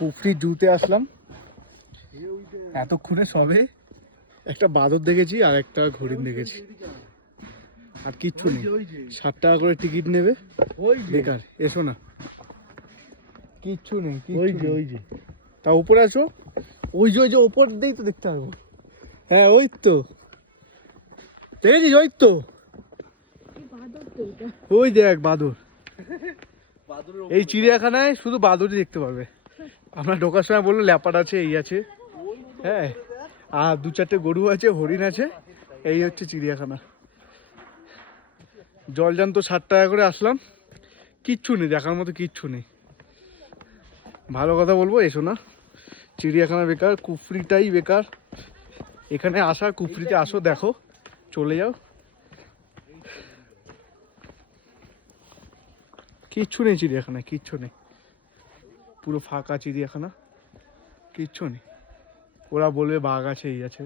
কুফরি জুতে আসলাম এতক্ষণে সবে একটা বাদর দেখেছি আর একটা হরিণ দেখেছি আর কিচ্ছু নেই 60 টাকা করে টিকিট নেবে বেকার এসো না কিচ্ছু নেই ওই যে তা উপরে আছো ওই যে ওপর দিয়েই তো দেখতে পারবো হ্যাঁ ওই তো দেখেছিস ওই তো ওই দেখ বাদর এই চিড়িয়াখানায় শুধু বাদরই দেখতে পারবে আমরা ঢোকার সময় বললো ল্যাপার্ড আছে এই আছে হ্যাঁ আর 2-4টে গরু আছে হরিণ আছে এই হচ্ছে চিড়িয়াখানা জলযান তো 60 টাকা করে আসলাম কিচ্ছু নেই দেখার মতো কিচ্ছু নেই ভালো কথা বলবো এসো না চিড়িয়াখানা বেকার কুফরিটাই বেকার এখানে আসা কুফরিতে আসো দেখো চলে যাও কিচ্ছু নেই চিড়িয়াখানায় কিচ্ছু নেই পুরো ফাঁকা চিড়িয়াখানা কিচ্ছু নেই ওরা বলবে বাঘ আছে এই আছে